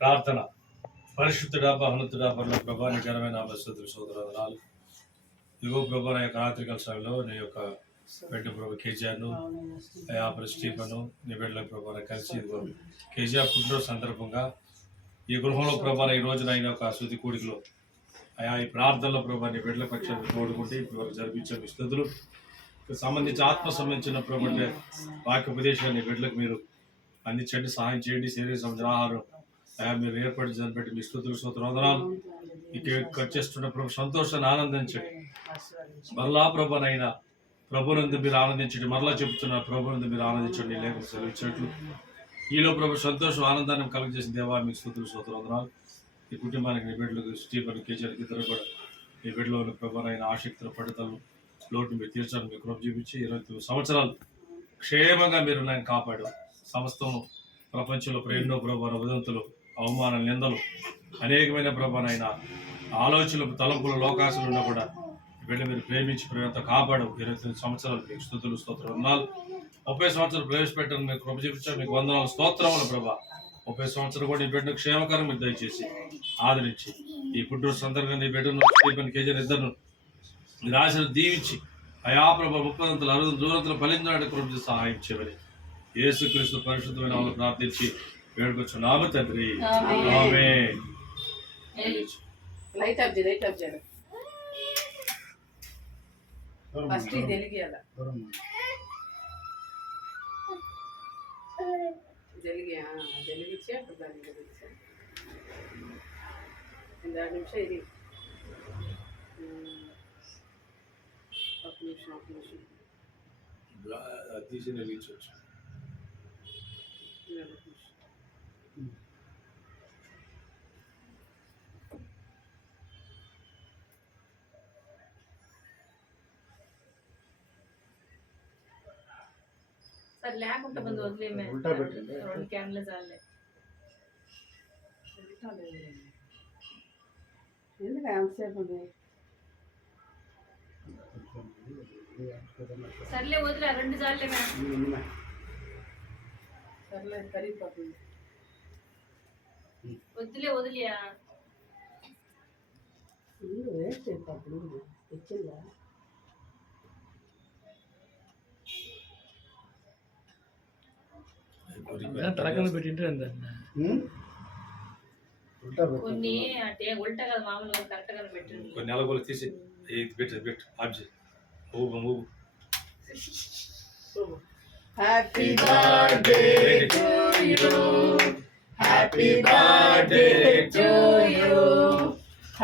ప్రార్థన. పరిశుద్ధుడా మహోన్నతుడా పరమ ప్రభా నీ ఘనమైన నామస్తుతులు సోదరాలు. ఇదిగో ప్రభా నా యొక్క రాత్రికాల సమయంలో నీ యొక్క బిడ్డ ప్రభు కేజీఆర్ను స్టీఫను నీ బిడ్డల ప్రభావం కలిసి ఇదిగో కేజీఆర్ పుట్టినరోజు సందర్భంగా ఈ గృహంలో ప్రభావ ఈ రోజున అయిన ఒక శుద్ధి కూడికలో ఈ ప్రార్థనలో ప్రభావ నీ బిడ్డల పక్షాన్ని తోడుకుంటే ఇప్పుడు జరిపించే స్థుతులు సంబంధించి ఆత్మ సంబంధించిన ప్రభు వాక్యోపదేశాన్ని బిడ్డలకు మీరు అందించండి, సహాయం చేయండి. శరీర సంబంధించిన ఆహారం మీరు ఏర్పడిందని బట్టి మీ స్థుతులు స్తోత్రాలు ఇక వచ్చేస్తున్న ప్రభు సంతోషాన్ని ఆనందించండి. మరలా ప్రభనైనా ప్రభునందు మీరు ఆనందించండి. మరలా చెబుతున్న ప్రభునందు మీరు ఆనందించండి. లేఖ సెలవిచ్చినట్లు ఈలో ప్రభు సంతోషం ఆనందాన్ని కలుగజేసిన దేవా మీకు స్థుతులు స్తోత్రాలు. ఈ కుటుంబానికి నీ బిడ్డలకు స్టీఫన్ కేజీఆర్కి ఇద్దరు కూడా నీ బిడ్డలో ఉన్న ప్రభునైన ఆసక్తుల పడతలు లోటు మీరు తీర్చాలని మీకు కృప చూపించి 29 సంవత్సరాలు క్షేమంగా మీరు నేను కాపాడు. సమస్తం ప్రపంచంలో ఎన్నో ప్రభావ ఉదంతులు అవమానాలు నిందలు అనేకమైన ప్రభావైన ఆలోచనలు తలంపులు లోకాసులు ఉన్నా కూడా వీళ్ళు మీరు ప్రేమించి ప్రేమతో కాపాడు. 29 సంవత్సరాలు మీకు స్తుతులు స్తోత్రాలు. 30 సంవత్సరాలు ప్రవేశపెట్టాలని మీకు కృప చూపించారు. మీకు వందనాలు స్తోత్రములు ప్రభా. 30 సంవత్సరాలు కూడా ఈ బిడ్డను క్షేమకరం మీరు దయచేసి ఆదరించి ఈ పుట్టినరోజు సందర్భంగా నీ బిడ్డను స్టీఫన్ కేజీఆర్ ఇద్దరును మీరు ఆశలు దీవించి అయా ప్రభా 30 60 దూరంలో ఫలించడానికి కృప సహాయం చేయమని యేసుక్రీస్తు పరిశుద్ధమైన వాళ్ళు ప్రార్థించి వేడుకొచ్చున్నాము తండ్రి. ఆమేన్. లైట్ ఆఫ్ చేయాలి. ఫస్ట్ వెలిగియాల వెలిగించి అప్పుడు దాన్ని వెలిగించాలి. 2 నిమిషం ఇది ఒక నిమిషం తీసి వెలిగించవచ్చు. సరే లేకుంటే ముందు వదిలేమే 2 క్యాన్లు చాలే. ఎందుకు ఎంతసేపు సర్లే వదిలే 2 చాలే మ్యామ్. సర్లే కరిగిపోతుంది. వదిలియా వేస్ట్ అయిపోతుంది. తెచ్చిందా తలకలు పెట్టింటే కొన్ని అంటే ఉల్టా కదా మామూలుగా కరెక్ట్గా పెట్టండి. కొన్ని నెలలు తీసి పెట్టు ఆబ్జె move. Happy birthday to you. Happy birthday to you.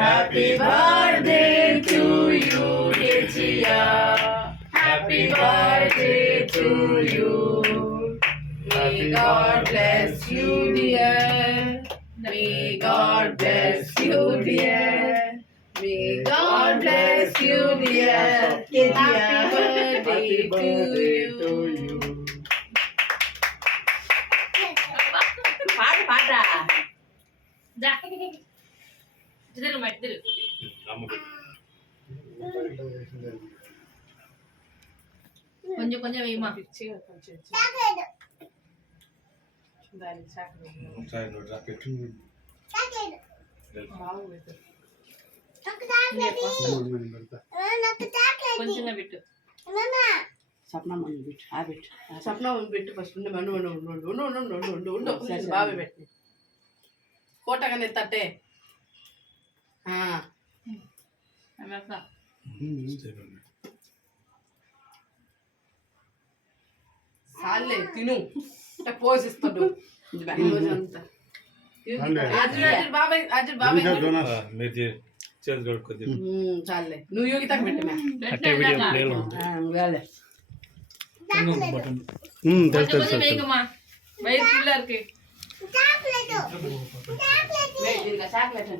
Happy birthday to you, Kejiya. Happy birthday to you. May God bless you, dear. May God bless you, dear. May God bless you, dear. Happy birthday to you. పాట మధ్యలో కొంచెం కొంచెం వేయమా. కొంచెం పెట్టు. సప్నమ్మని పెట్టు. సప్నమ్మని పెట్టు first. ఉండు బాబే పెట్టి కోటగానే తట్టే. సాలే తిను పోషిస్తాడు రోజంతా. బాబాయ్ చాలే నువ్వు యోగితకు పెట్టు. చాక్లెట్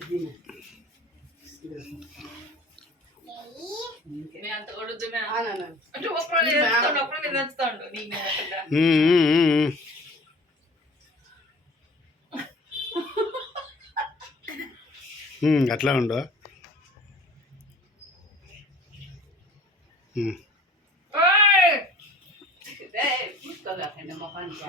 అట్లా ఉండు. కాకండి ముఖానికి